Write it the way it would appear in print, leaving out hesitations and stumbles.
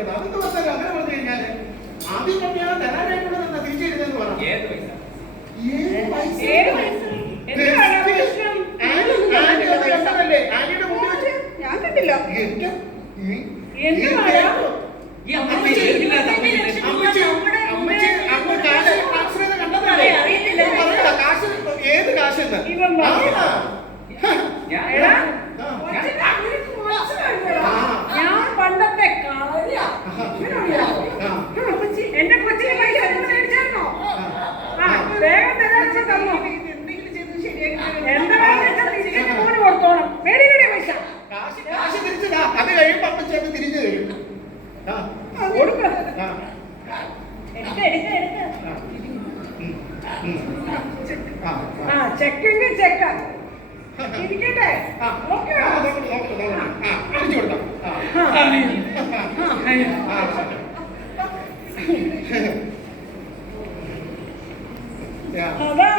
കൊടുക്കുന്നത്. അതൊക്കെ പറഞ്ഞാൽ അങ്ങനെ പറഞ്ഞു കഴിഞ്ഞാല് ആദ്യം പറഞ്ഞാൽ തരാനായിട്ടുള്ളത് തിരിച്ചു തരുന്നതെന്ന് പറഞ്ഞു. ആനിയുടെ മുമ്പിൽ വെച്ച് ഞാൻ കണ്ടില്ല. ഏത് കാശെന്ന് ഞാൻ പണ്ടത്തെ എന്റെ കൊച്ചിനെ പൈസ മേടിച്ചായിരുന്നോ? വേഗം തരാൻ തന്നോ? എന്താ മോന് കൊടുത്തോണം. മേടിക്കണേ പൈസ. കാശ് തിരിച്ചതാ. അത് കഴിയുമ്പോ അപ്പച്ചേട്ടൻ തിരിച്ചു തരും. കൊടുക്ക. ചെക്കെങ്കിൽ ചെക്ക ഇരിക്കട്ടെ. ഓക്കെ അടിച്ചു കൊടുക്കാം. അതാ